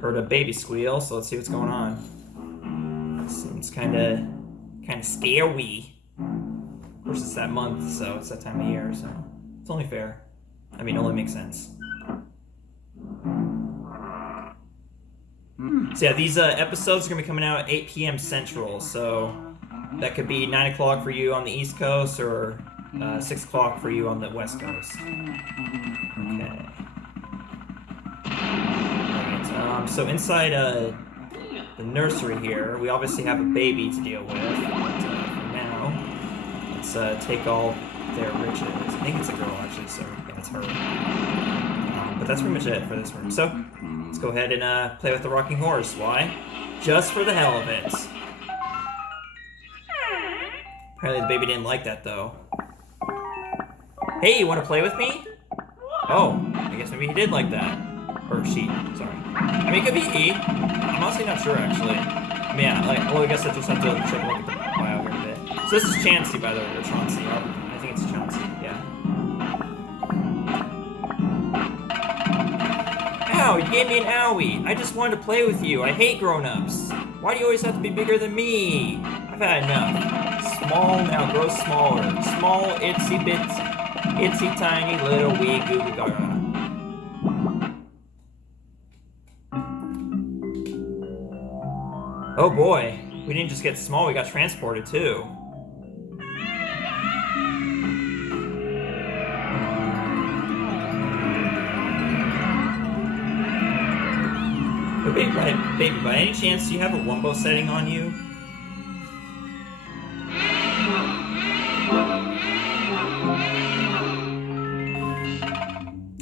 Heard a baby squeal, so let's see what's going on. Seems kind of scary. Of course, it's that month, so it's that time of year, so it's only fair. I mean, it only makes sense. So yeah, these episodes are going to be coming out at 8 p.m. Central, so that could be 9 o'clock for you on the East Coast or 6 o'clock for you on the West Coast. Okay. Alright, so inside the nursery here, we obviously have a baby to deal with, but for now, let's take all their riches. I think it's a girl, actually, so yeah, it's her. But that's pretty much it for this room. So, let's go ahead and play with the rocking horse. Why? Just for the hell of it. Apparently the baby didn't like that, though. Hey, you want to play with me? Oh, I guess maybe he did like that. Or she, sorry. I mean, it could be he. I'm honestly not sure, actually. I mean, yeah, well, I guess I just have to check a look at the bio here a bit. So this is Chauncey, by the way, or Chauncey. I think it's Chauncey, yeah. Ow, you gave me an owie. I just wanted to play with you. I hate grown-ups. Why do you always have to be bigger than me? I've had enough. Small now grows smaller. Small, itsy bits, itsy tiny little wee goo goo gaga. Oh boy, we didn't just get small, we got transported too. But baby, by any chance, do you have a Wumbo setting on you?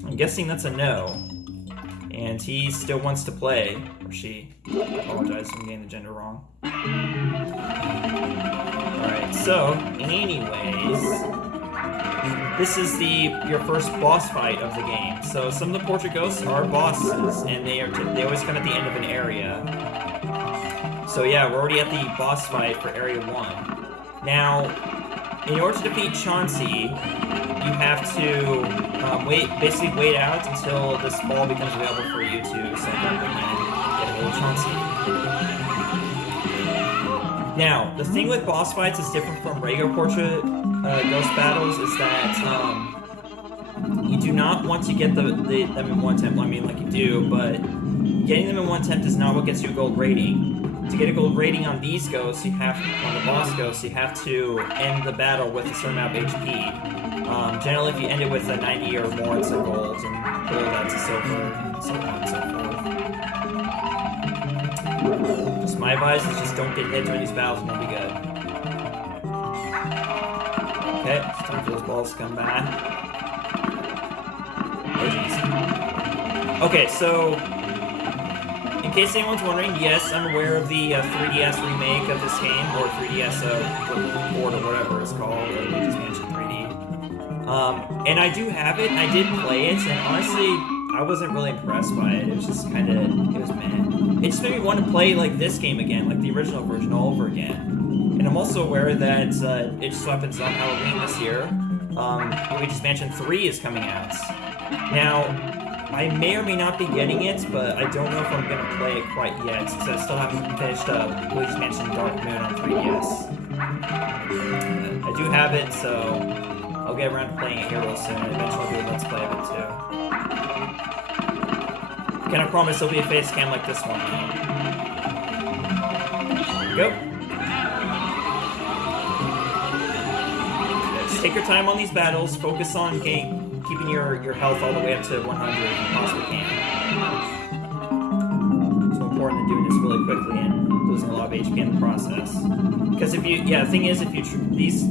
I'm guessing that's a no. And he still wants to play, or she. I apologize for getting the gender wrong. Alright, so, anyways, this is your first boss fight of the game. So some of the portrait ghosts are bosses, and they always come at the end of an area. So yeah, we're already at the boss fight for Area 1. Now, in order to defeat Chauncey, you have to basically wait out until this ball becomes available for you to send up and get a hold of Chauncey. Now, the thing with boss fights is different from regular portrait ghost battles is that you do not want to get them in one attempt. I mean, like you do, but getting them in one attempt is not what gets you a gold rating. To get a gold rating on these ghosts, on the boss ghosts, you have to end the battle with a certain amount of HP. Generally, if you end it with a 90 or more, it's a gold, and gold adds a silver, and so on and so forth. Just my advice is just don't get hit during these battles, and you'll be good. Okay, it's time for those balls to come back. Oh, jeez. Okay, so, in case anyone's wondering, yes, I'm aware of the 3DS remake of this game, or 3DS port or whatever it's called, or Luigi's Mansion 3D. And I do have it, and I did play it, and honestly, I wasn't really impressed by it. It was just kind of, it was meh. It just made me want to play, like, this game again, like the original version all over again. And I'm also aware that it just happens on Halloween this year. Luigi's Mansion 3 is coming out. Now, I may or may not be getting it, but I don't know if I'm going to play it quite yet, because I still haven't finished Luigi's Mansion Dark Moon on 3DS. I do have it, so I'll get around to playing it here real soon, and eventually I'll do a Let's Play of it too. I cannot promise there'll be a face cam like this one. There we go. Just take your time on these battles, focus on keeping your health all the way up to 100 if you possibly can. It's so important than doing this really quickly and losing a lot of HP in the process. Because the thing is,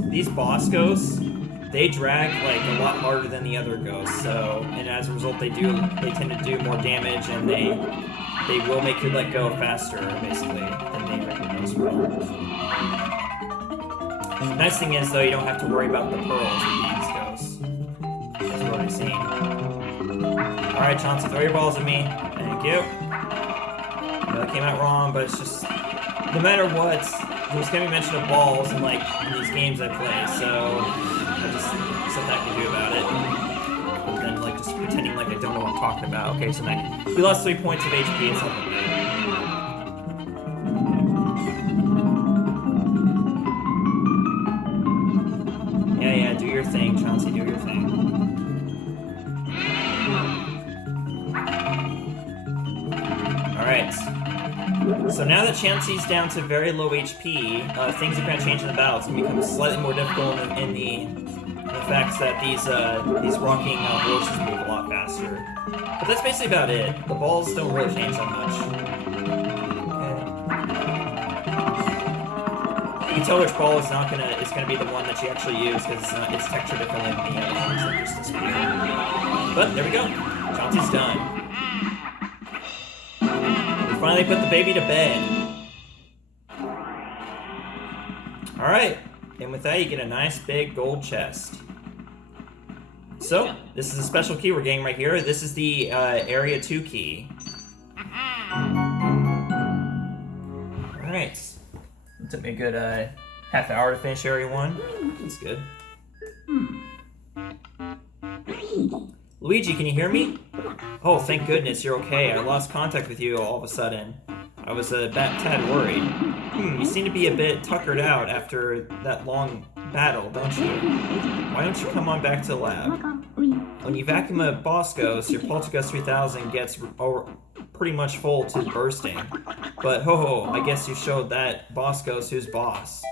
these boss ghosts, they drag like a lot harder than the other ghosts. So, and as a result, they tend to do more damage, and they will make you let go faster, basically, than the regular ghosts will. The nice thing is, though, you don't have to worry about the pearls with these ghosts. As we've already seen. Alright, Chauncey, throw your balls at me. Thank you. I know that came out wrong, but it's just, no matter what, there's gonna be mention of balls in these games I play, so I just something I can do about it. than like just pretending like I don't know what I'm talking about. Okay, so now we lost 3 points of HP. It's not that bad. Yeah, do your thing, Chauncey, do your thing. Alright. So now that Chauncey's down to very low HP, things are going to change in the battle. It's going to become slightly more difficult in the fact that these rocking horses move a lot faster. But that's basically about it. The balls don't really change that much. You can tell which ball is gonna be the one that you actually use because it's textured differently than the other ones that just disappear. But there we go. Chauncey's done. We finally put the baby to bed. Alright, and with that you get a nice big gold chest. So, this is a special key we're getting right here. This is the Area 2 key. Alright. It took me a good half hour to finish Area 1. That's good. Luigi, can you hear me? Oh, thank goodness, you're okay. I lost contact with you all of a sudden. I was a tad worried. You seem to be a bit tuckered out after that long battle, don't you? Why don't you come on back to the lab? When you vacuum a boss ghost, your Poltergust 3000 gets pretty much full to bursting. But ho, I guess you showed that boss ghost who's boss.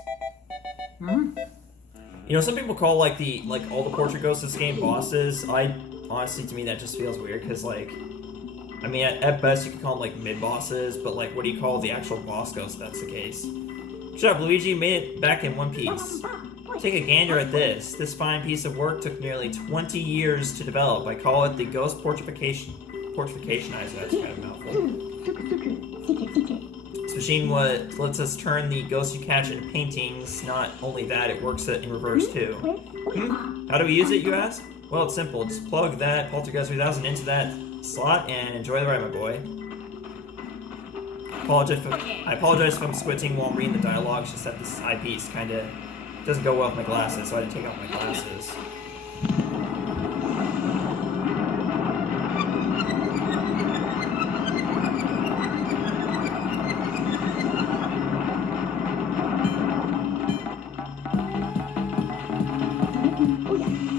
You know, some people call all the portrait ghosts in this game bosses. Honestly, to me that just feels weird because I mean at best you could call them like mid bosses, but like what do you call the actual boss ghost if that's the case? Shut up, Luigi, made it back in one piece. Take a gander at this. This fine piece of work took nearly 20 years to develop. I call it the Ghost Portrificationizer. That's kind of a mouthful. This machine lets us turn the ghosts you catch into paintings. Not only that, it works in reverse too. How do we use it, you ask? Well, it's simple. Just plug that Poltergust 3000 into that slot and enjoy the ride, my boy. I apologize if I'm squinting while I'm reading the dialogue. It's just that this eyepiece kind of doesn't go well with my glasses, so I had to take off my glasses.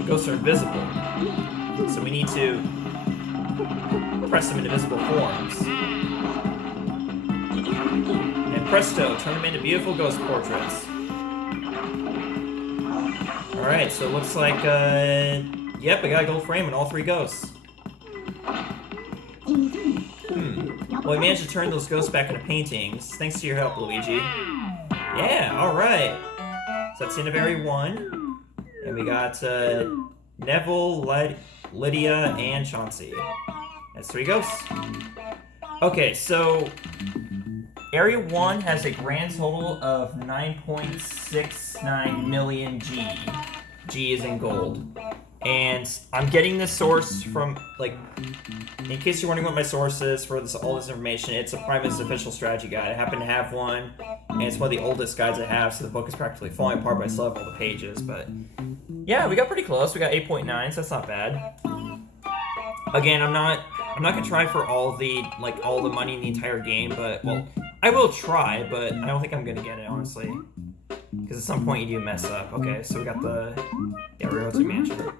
Ghosts are invisible, so we need to press them into visible forms. And presto, turn them into beautiful ghost portraits. Alright, so it looks like, yep, I got a gold frame and all 3 ghosts. Well, we managed to turn those ghosts back into paintings. Thanks to your help, Luigi. Yeah, alright. So that's the end of Area 1. And we got, Neville, Lydia, and Chauncey. That's 3 ghosts. Okay, so Area 1 has a grand total of 9.69 million G. G is in gold. And I'm getting this source from, in case you're wondering what my source is for all this information, it's a Primus official strategy guide. I happen to have one, and it's one of the oldest guides I have, so the book is practically falling apart, but I still have all the pages. But yeah, we got pretty close. We got 8.9, so that's not bad. Again, I'm not gonna try for all the money in the entire game, but well, I will try, but I don't think I'm gonna get it, honestly. Because at some point you do mess up. Okay, so we got the Royalty Mansion.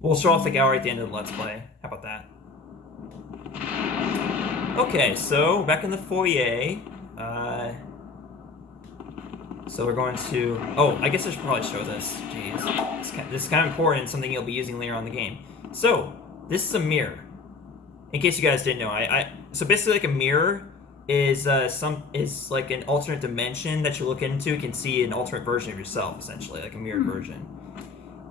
We'll show off the gallery at the end of the Let's Play. How about that? Okay, so back in the foyer. So we're going to... Oh, I guess I should probably show this. Jeez. This is kind of important, something you'll be using later on in the game. So, this is a mirror. In case you guys didn't know, so basically like a mirror is like an alternate dimension that you look into. You can see an alternate version of yourself, essentially, like a mirrored version.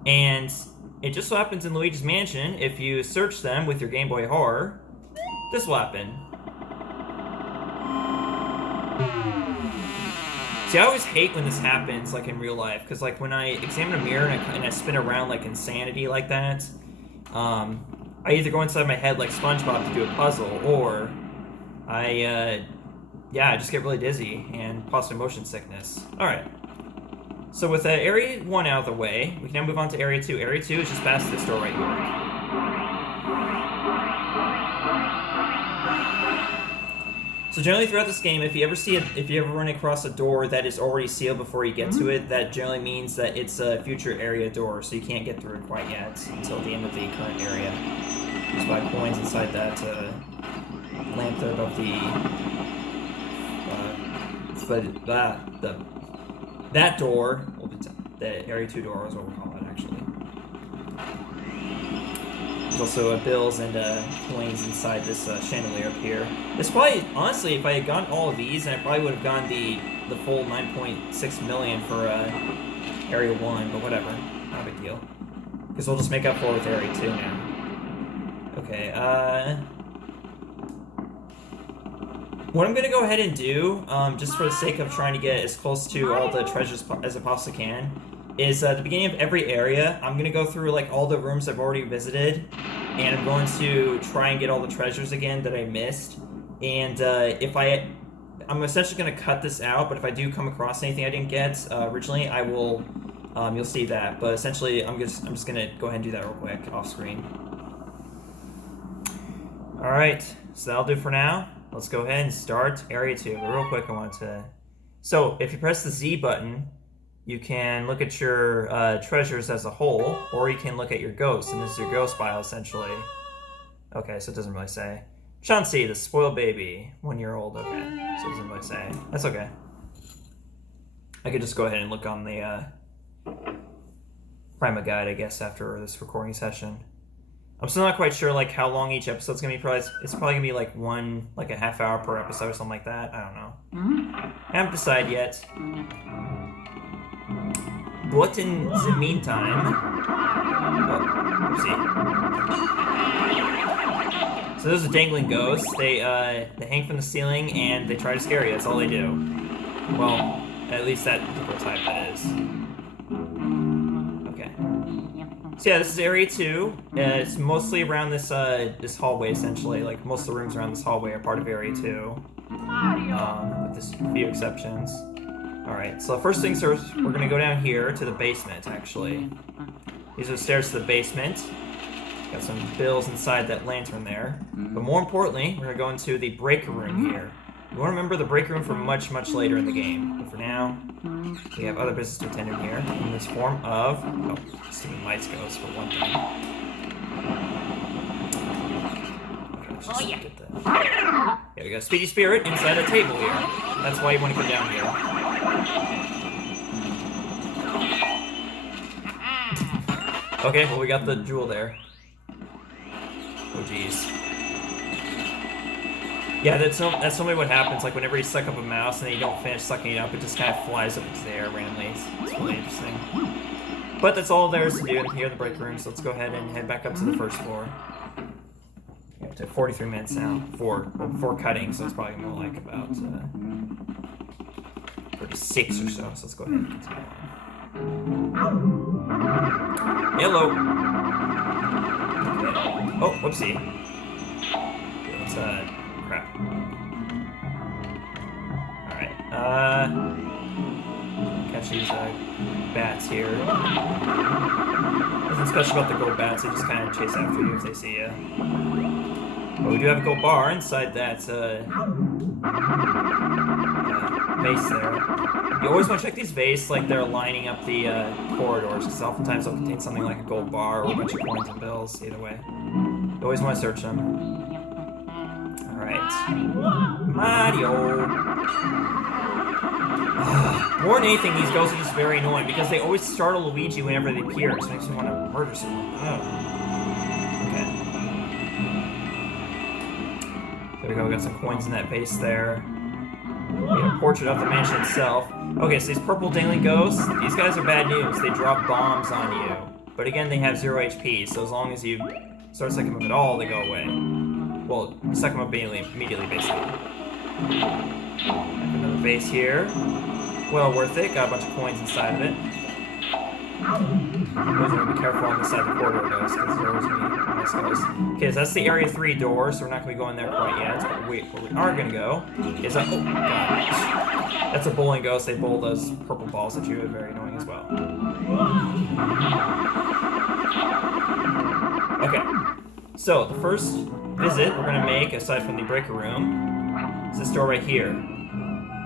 And it just so happens in Luigi's Mansion, if you search them with your Game Boy Horror, this will happen. See, I always hate when this happens, like in real life, because like when I examine a mirror and I spin around like insanity like that, I either go inside my head like SpongeBob to do a puzzle, or I just get really dizzy and possibly motion sickness. Alright. So with Area 1 out of the way, we can now move on to Area 2. Area 2 is just past this door right here. So generally throughout this game, if you ever run across a door that is already sealed before you get to it, that generally means that it's a future area door, so you can't get through it quite yet until the end of the current area. Just buy coins inside that lamp there above that door. Well, the area 2 door is what we call it, actually. There's also bills and coins inside this chandelier up here. This probably, honestly, if I had gotten all of these, then I probably would have gotten the full 9.6 million for Area 1, but whatever. Not a big deal. Because we'll just make up for it with Area 2 now. Okay, what I'm going to go ahead and do, just for the sake of trying to get as close to all the treasures as I possibly can, is at the beginning of every area, I'm going to go through like all the rooms I've already visited, and I'm going to try and get all the treasures again that I missed. And I'm essentially going to cut this out, but if I do come across anything I didn't get originally, I will, you'll see that. But essentially, I'm just going to go ahead and do that real quick off screen. All right, so that'll do for now. Let's go ahead and start Area 2. But real quick, I want to... So, if you press the Z button, you can look at your treasures as a whole, or you can look at your ghosts, and this is your ghost file, essentially. Okay, so it doesn't really say. Chauncey, the spoiled baby, 1 year old. Okay, so it doesn't really say. That's okay. I could just go ahead and look on the Prima guide, I guess, after this recording session. I'm still not quite sure like how long each episode's gonna be. It's probably gonna be like a half hour per episode or something like that. I don't know. I haven't decided yet. But in the meantime, so those are dangling ghosts. They hang from the ceiling and they try to scare you. That's all they do. Well, at least that particular type that is. Okay. So yeah, this is Area 2. It's mostly around this this hallway, essentially. Like, most of the rooms around this hallway are part of Area 2. With this few exceptions. Alright, so first things first, we're going to go down here to the basement, actually. These are the stairs to the basement. Got some bills inside that lantern there. But more importantly, we're going to go into the break room here. You want to remember the break room for much, much later in the game. But for now, we have other business to attend in here in this form of... Oh, stupid lights goes for one thing. Okay, get that. Yeah, we got a speedy spirit inside a table here. That's why you want to come down here. Okay, well, we got the jewel there. Oh, jeez. Yeah, that's normally what happens. Like, whenever you suck up a mouse and then you don't finish sucking it up, it just kind of flies up into the air randomly. It's really interesting. But that's all there is to do in here in the break room, so let's go ahead and head back up to the first floor. We have to 43 minutes now before cutting, so it's probably more like about 36 or so. So let's go ahead and continue on. Hello. Okay. Oh, whoopsie. Let's crap. Alright, catch these bats here. Nothing special about the gold bats, they just kind of chase after you if they see you. But we do have a gold bar inside that vase there. You always want to check these vases like they're lining up the corridors, because oftentimes they'll contain something like a gold bar or a bunch of coins and bills, either way. You always want to search them. Alright. Mario! More than anything, these ghosts are just very annoying, because they always startle Luigi whenever they appear, so it makes me want to murder someone. Okay. There we go, we got some coins in that vase there. We have a portrait of the mansion itself. Okay, so these purple dangling ghosts, these guys are bad news. They drop bombs on you. But again, they have 0 HP, so as long as you start sucking them up at all, they go away. Well, you suck them up immediately, basically. Another vase here. Well worth it. Got a bunch of coins inside of it. Always want to be careful on this side of the corridor goes, because there always be nice ghosts. Okay, so that's the Area 3 door, so we're not going to be going there quite yet. But where we are going to go is oh god, that's a bowling ghost. They bowl those purple balls at you. They're very annoying as well. Okay, so the first visit we're going to make, aside from the breaker room, It's this door right here.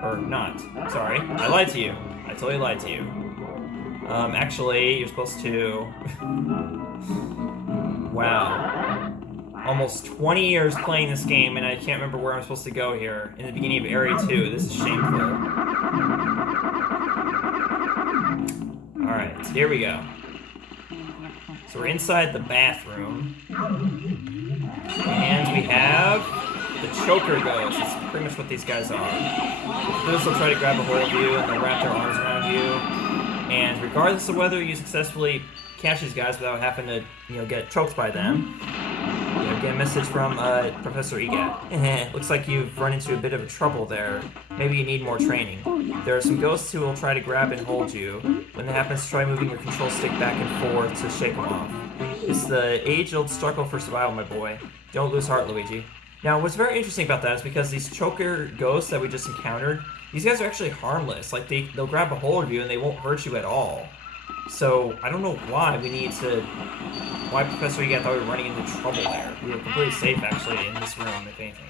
Or not. Sorry. I lied to you. I totally lied to you. Actually, you're supposed to... Wow. Almost 20 years playing this game, and I can't remember where I'm supposed to go here. In the beginning of Area 2. This is shameful. Alright, so here we go. So we're inside the bathroom. And we have the choker ghost. That's pretty much what these guys are. Those will try to grab a hold of you, and they'll wrap their arms around you. And regardless of whether you successfully catch these guys without having to, get choked by them, get a message from Professor Egat. Looks like you've run into a bit of trouble there. Maybe you need more training. There are some ghosts who will try to grab and hold you. When that happens, try moving your control stick back and forth to shake them off. It's the age-old struggle for survival, my boy. Don't lose heart, Luigi. Now, what's very interesting about that is because these choker ghosts that we just encountered, these guys are actually harmless. Like, they'll grab a hold of you and they won't hurt you at all. So, I don't know why why Professor Egat thought we were running into trouble there. We were completely safe, actually, in this room, if anything.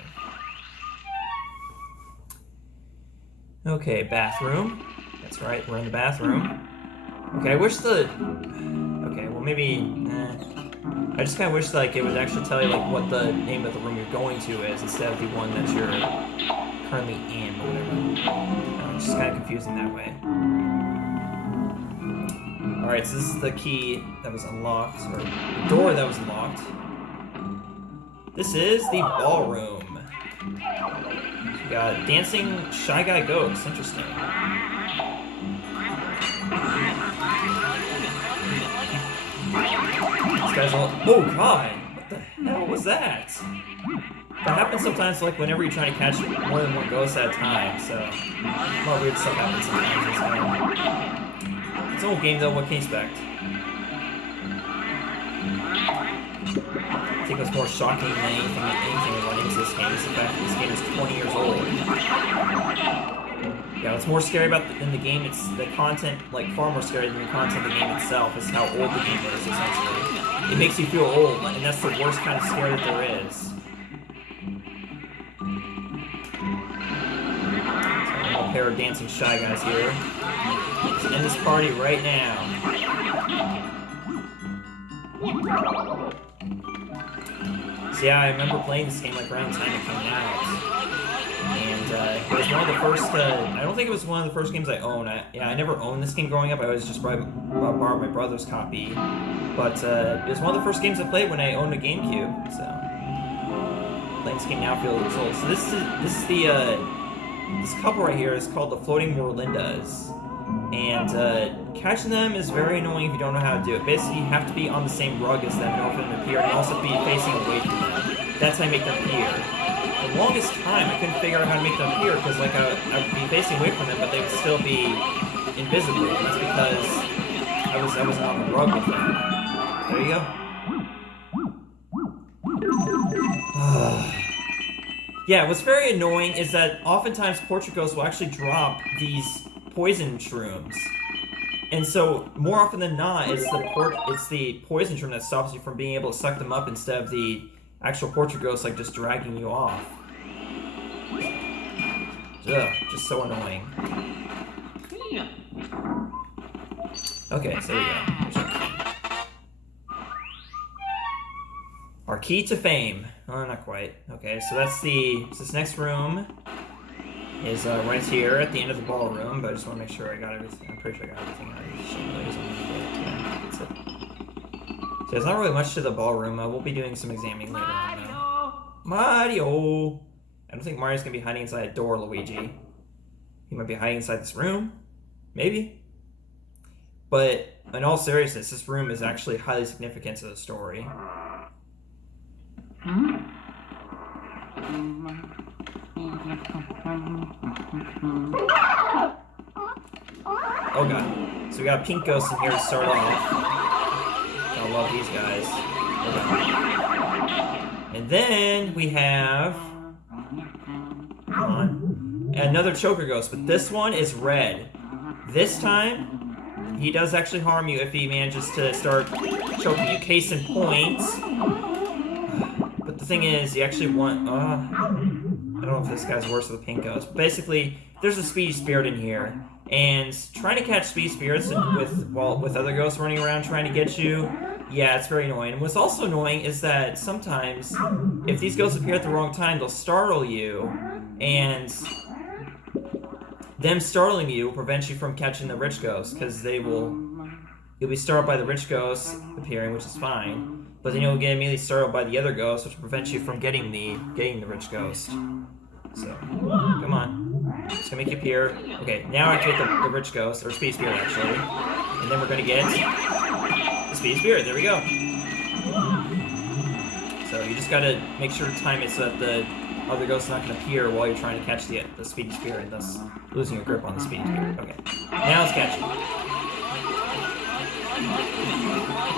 Okay, bathroom. That's right, we're in the bathroom. Okay, I wish okay, well, maybe... I just kind of wish, it would actually tell you, what the name of the room you're going to is, instead of the one that you're currently in, or whatever. It's just kind of confusing that way. Alright, so this is the key that was unlocked, or the door that was unlocked. This is the ballroom. So we got dancing Shy Guy ghosts. Interesting. These guys all... Oh god! What the hell was that? That happens sometimes, whenever you're trying to catch more than one ghost at a time, so... More weird stuff happens sometimes as well. It's an old game though, what can you expect? I think what's more shocking than anything that went into this game is the fact that this game is 20 years old. Yeah, what's more scary in the game, it's the content, far more scary than the content of the game itself, is how old the game is, essentially. It makes you feel old, and that's the worst kind of scare that there is. So, a pair of dancing Shy Guys here. Let's end this party right now. So yeah, I remember playing this game around the time it came out. And it was one of the first, I don't think it was one of the first games I owned. I never owned this game growing up. I always just borrowed my brother's copy. But it was one of the first games I played when I owned a GameCube. So playing this game now feels old. So this is the this couple right here is called the Floating Morlindas. And catching them is very annoying if you don't know how to do it. Basically, you have to be on the same rug as them in order for them to appear, and you also have to be facing away from them. That's how you make them appear. For the longest time, I couldn't figure out how to make them appear, because I would be facing away from them, but they would still be invisible. And that's because I wasn't on the rug with them. There you go. Yeah, what's very annoying is that oftentimes portrait ghosts will actually drop these poison shrooms, and so more often than not, it's the poison shroom that stops you from being able to suck them up instead of the actual portrait ghost just dragging you off. Ugh, just so annoying. Okay, so there we go. Our key to fame. Oh, not quite. Okay, so that's this next room is right here at the end of the ballroom, but I just want to make sure I got everything. I'm pretty sure I got everything. Yeah, that's it. So there's not really much to the ballroom. We'll be doing some examining later on, though. Mario! I don't think Mario's going to be hiding inside a door, Luigi. He might be hiding inside this room. Maybe. But in all seriousness, this room is actually highly significant to the story. Oh god. So we got a pink ghost in here to start off. Gotta love these guys. Okay. And then we have... Come on. Another choker ghost, but this one is red. This time, he does actually harm you if he manages to start choking you. Case in point. But the thing is, you actually want... I don't know if this guy's worse with the pink ghost. But basically, there's a speedy spirit in here, and trying to catch speedy spirits with other ghosts running around trying to get you, yeah, it's very annoying. And what's also annoying is that sometimes, if these ghosts appear at the wrong time, they'll startle you, and them startling you will prevent you from catching the rich ghost, because you'll be startled by the rich ghost appearing, which is fine. But then you'll get immediately startled by the other ghost, which will prevent you from getting the rich ghost. So, come on. It's gonna make you appear. Okay, now activate the rich ghost, or speed spirit actually. And then we're gonna get the speed spirit. There we go. So you just gotta make sure to time it so that the other ghost is not gonna appear while you're trying to catch the speedy spirit, and thus losing your grip on the speedy spirit. Okay. Now let's catch it.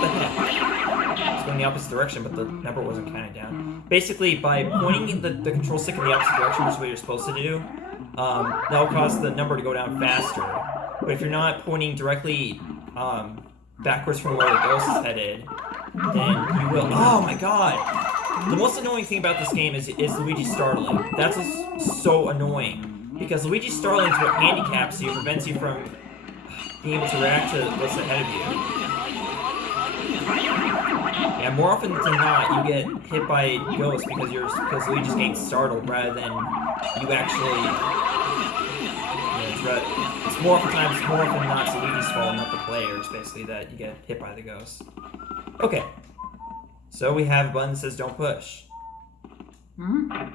What the heck? It's going the opposite direction, but the number wasn't counting down. Basically, by pointing the control stick in the opposite direction, which is what you're supposed to do, that'll cause the number to go down faster. But if you're not pointing directly backwards from where the ghost is headed, then you will. Oh my god! The most annoying thing about this game is Luigi startling. That's so annoying. Because Luigi startling is what handicaps you, prevents you from being able to react to what's ahead of you. Yeah, more often than not, you get hit by ghosts because Luigi's getting startled rather than you actually. It's more often than not it's Luigi's fault, not the players, basically, that you get hit by the ghosts. Okay, so we have a button that says "Don't push." I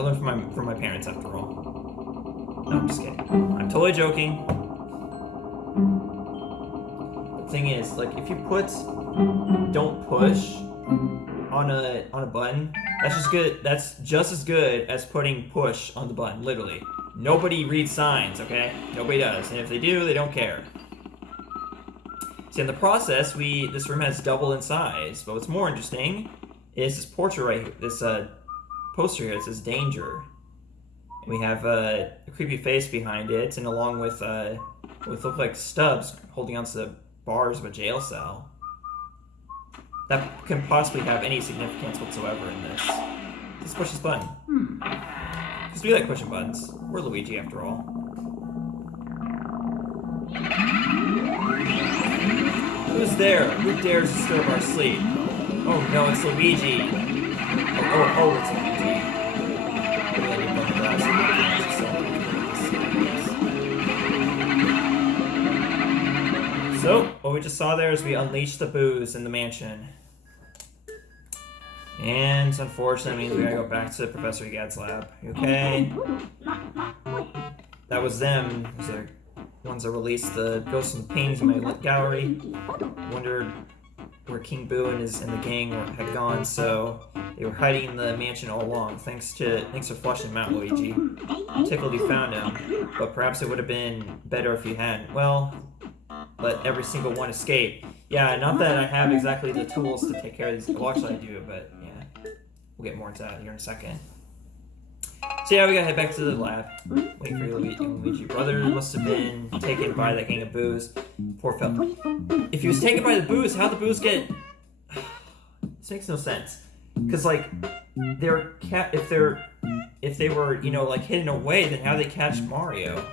learned from my parents, after all. No, I'm just kidding. I'm totally joking. Thing is, like, if you put "don't push" on a button, that's just as good as putting "push" on the button, literally. Nobody reads signs, okay? Nobody does, and if they do, they don't care. See, in the process, this room has doubled in size, but what's more interesting is this portrait right here, this poster here. It says "Danger." We have a creepy face behind it, and along with what look like stubs holding onto the bars of a jail cell. That can possibly have any significance whatsoever in this. Let's push this button. Because we like pushing buttons. We're Luigi, after all. Who's there? Who dares disturb our sleep? Oh no, it's Luigi. Oh, it's Luigi. So, what we just saw there is we unleashed the booze in the mansion. And unfortunately, means we gotta go back to Professor Egad's lab. Okay. That was them. Those are the ones that released the ghosts and paintings in my gallery. Wondered where King Boo and the gang had gone, so they were hiding in the mansion all along. Thanks for flushing them out, Luigi. Tickled you found him, but perhaps it would have been better if you hadn't. Well, let every single one escape. Yeah, not that I have exactly the tools to take care of these. Well, actually I do, but yeah. We'll get more into that here in a second. So yeah, we gotta head back to the lab. Wait for Luigi. Brother must have been taken by that gang of booze. Poor fellow. If he was taken by the booze, how'd the booze get... This makes no sense. Because, like, if they were, like, hidden away, then how'd they catch Mario?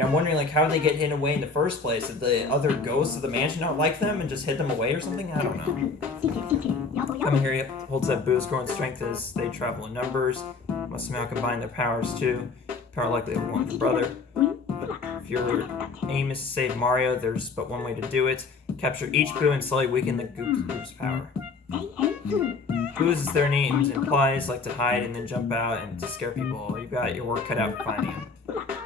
I'm wondering, like, how did they get hidden away in the first place? Did the other ghosts of the mansion not like them and just hid them away or something? I don't know. Coming here holds that booze growing strength as they travel in numbers. Must somehow combine their powers, too. Power likely to warn your brother. But if your aim is to save Mario, there's but one way to do it. Capture each boo and slowly weaken the group's power. Boos, as their names implies, like to hide and then jump out and to scare people. You've got your work cut out for finding them.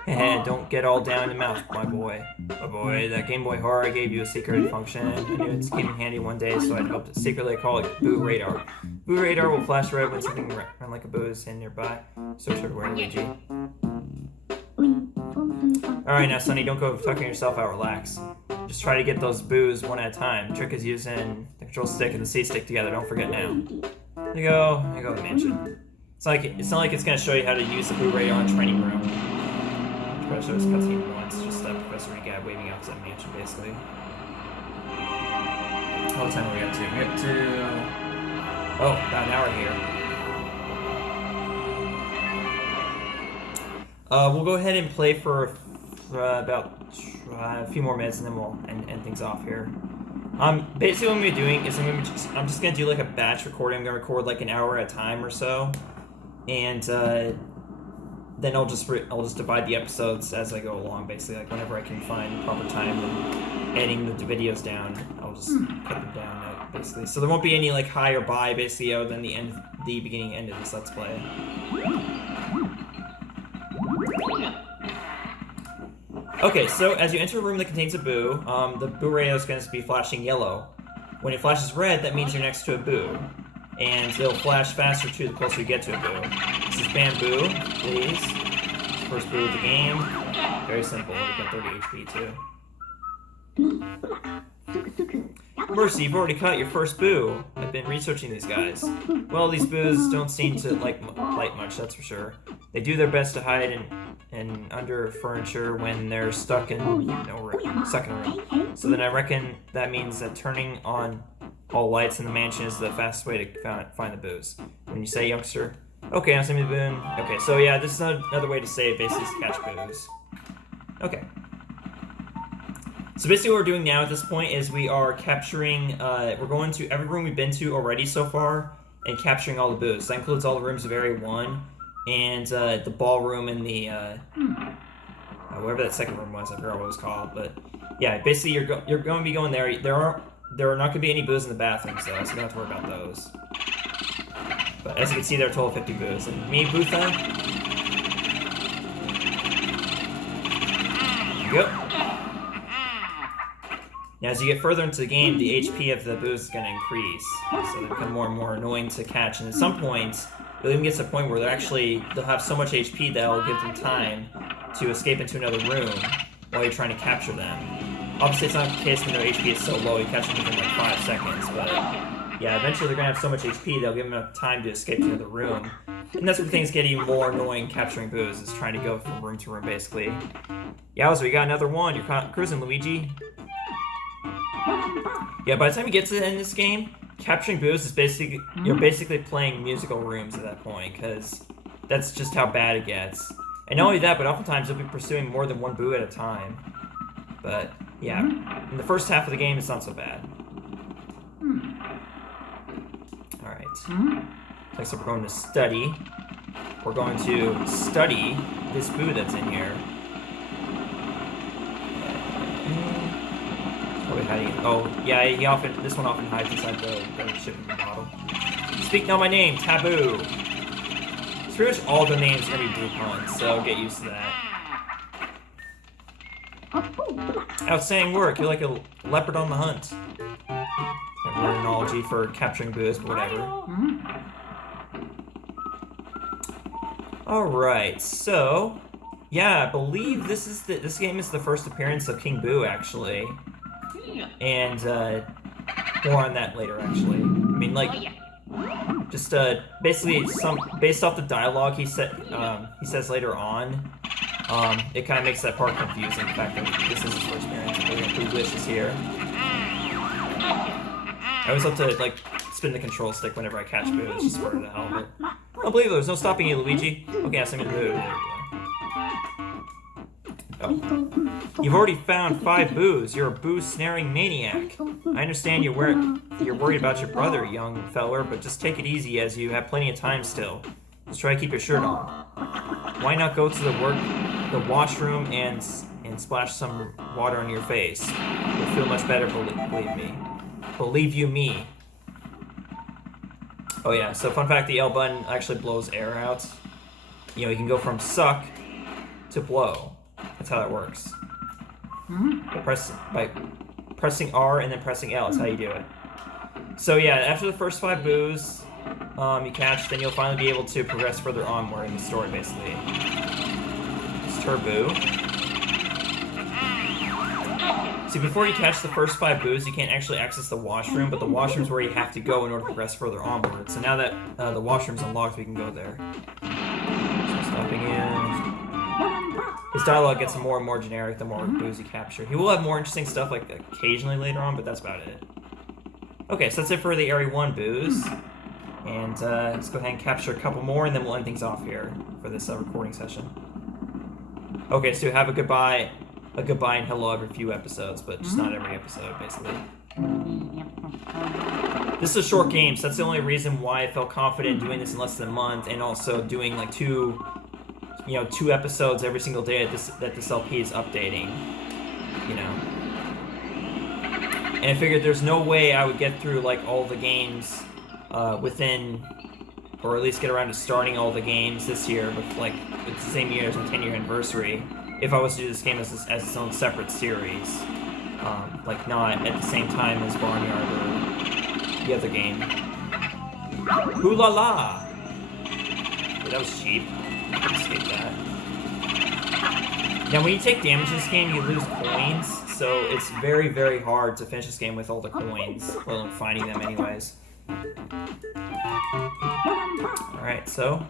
And don't get all down in the mouth, my boy. My boy, that Game Boy Horror gave you a secret function. I knew it came in handy one day, so I'd hoped to secretly call it Boo Radar. Boo Radar will flash red when something run like a boo is in nearby. Search everywhere, Luigi. Alright, now, Sonny, don't go tucking yourself out. Relax. Just try to get those boos one at a time. The trick is using the control stick and the C stick together. Don't forget now. There you go. There you go, the mansion. It's not like it's going to show you how to use the Boo Radar in training room. Try to show us cutscene once. Just Professor Egad waving out to that mansion, basically. What time are we up to? We're up to... Oh, about an hour here. We'll go ahead and play for about a few more minutes, and then we'll end things off here. Basically what I'm gonna be doing is I'm just gonna do like a batch recording. I'm gonna record like an hour at a time or so, and then I'll just divide the episodes as I go along. Basically, like whenever I can find the proper time and editing the videos down, I'll just cut them down. Basically, so there won't be any like high or bye basically other than the beginning and end of this Let's Play. Okay, so as you enter a room that contains a boo, the boo radio is going to be flashing yellow. When it flashes red, that means you're next to a boo. And it'll flash faster too the closer you get to a boo. This is bamboo, please. First boo of the game. Very simple, we got 30 HP too. Mercy, you've already caught your first boo. I've been researching these guys. Well, these boos don't seem to like light much, that's for sure. They do their best to hide in under furniture when they're stuck in a room. So then I reckon that means that turning on all lights in the mansion is the fastest way to find the boos. When you say youngster, okay, I'm sending the boon. Okay, so yeah, this is another way to say it, basically, is to catch boos. Okay. So basically what we're doing now at this point is we are capturing, we're going to every room we've been to already so far and capturing all the boos. That includes all the rooms of Area 1 and the ballroom and the, whatever that second room was, I forgot what it was called. But yeah, basically you're going to be going there. There are not going to be any boos in the bathrooms though, so you don't have to worry about those. But as you can see, there are a total of 50 boos. And me, Bootha. Yep. Now, as you get further into the game, the HP of the boos is going to increase, so they become more and more annoying to catch. And at some point, you'll even get to a point where they'll have so much HP that will give them time to escape into another room while you're trying to capture them. Obviously, it's not the case when their HP is so low, you catch them within like 5 seconds, but yeah, eventually they're going to have so much HP they'll give them enough time to escape to another room. And that's where things get even more annoying capturing boos, is trying to go from room to room, basically. Yowza, we got another one. You're cruising, Luigi. Yeah, by the time you get to the end of this game, capturing boos is basically, you're basically playing musical rooms at that point, because that's just how bad it gets. And not only that, but oftentimes you'll be pursuing more than one boo at a time. But yeah, in the first half of the game, it's not so bad. Alright. Next up, we're going to study. We're going to study this boo that's in here. Probably hiding. Oh, yeah, this one often hides inside the shipping bottle. Speak not my name, taboo. It's pretty much all the names are going to be boo puns, so get used to that. Outstanding work, you're like a leopard on the hunt. Terminology for capturing boos, but whatever. Alright, so yeah, I believe this game is the first appearance of King Boo, actually. And more on that later, actually. I mean, like, just basically based off the dialogue he says later on. It kind of makes that part confusing, the fact that this is his first appearance. Blue Wish is here. I always love to, like, spin the control stick whenever I catch boos, just for the hell of it. Unbelievable, there's no stopping you, Luigi. Okay, I'll send me the boo. There we go. Oh. You've already found 5 boos. You're a boo-snaring maniac. I understand you're worried about your brother, young feller, but just take it easy as you have plenty of time still. Just try to keep your shirt on. Why not go to the washroom and splash some water on your face? You'll feel much better, believe me. Believe you me. Oh yeah, so fun fact, the L button actually blows air out. You know, you can go from suck to blow. That's how that works. By pressing R and then pressing L, that's how you do it. So yeah, after the first 5 boos you catch, then you'll finally be able to progress further onward in the story, basically. It's Turbo. See, before you catch the first 5 boos, you can't actually access the washroom, but the washroom's where you have to go in order to progress further onward. So now that the washroom's unlocked, we can go there. So stopping in. His dialogue gets more and more generic the more boos you capture. He will have more interesting stuff like occasionally later on, but that's about it. Okay, so that's it for the Area 1 boos. And let's go ahead and capture a couple more, and then we'll end things off here for this recording session. Okay, so have a goodbye and hello every few episodes, but just not every episode, basically. This is a short game, so that's the only reason why I felt confident doing this in less than a month, and also doing like two episodes every single day that this LP is updating. You know. And I figured there's no way I would get through like all the games within, or at least get around to starting all the games this year with the same year as my 10-year anniversary, if I was to do this game as its own separate series, like not at the same time as Barnyard or the other game. Ooh la la! Wait, that was cheap. Escape that. Now, when you take damage in this game, you lose coins, so it's very, very hard to finish this game with all the coins. Well, finding them anyways. Alright, so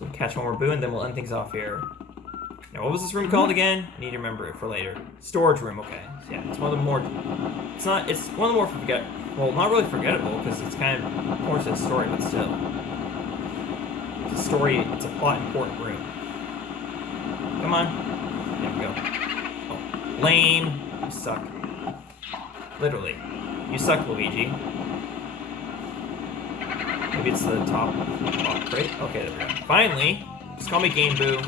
we'll catch one more boo and then we'll end things off here. Now, what was this room called again? I need to remember it for later. Storage room, okay. So, yeah, it's one of the more... It's one of the more well, not really forgettable, because it's kind of more to the story, but still. It's a story, it's a plot important room. Come on. There we go. Oh, lame. You suck. Literally. You suck, Luigi. Maybe it's the top crate? Okay, there we go. Finally! Just call me Game Boo.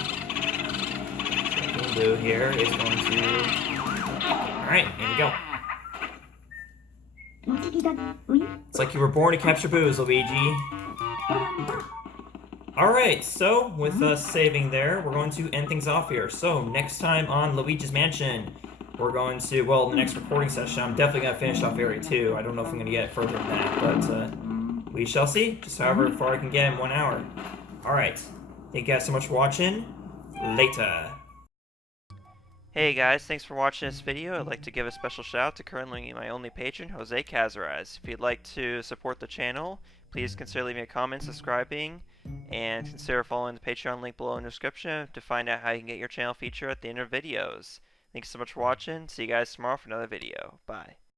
Game Boo here is going to... Alright, here we go. It's like you were born to capture boos, Luigi. Alright, so with us saving there, we're going to end things off here. So, next time on Luigi's Mansion, we're going to, well, the next recording session, I'm definitely going to finish off Area 2. I don't know if I'm going to get further than that, but we shall see. Just however far I can get in 1 hour. Alright, thank you guys so much for watching. Later. Hey guys, thanks for watching this video. I'd like to give a special shout out to currently my only patron, Jose Cazares. If you'd like to support the channel, please consider leaving a comment, subscribing, and consider following the Patreon link below in the description to find out how you can get your channel featured at the end of videos. Thanks so much for watching. See you guys tomorrow for another video. Bye.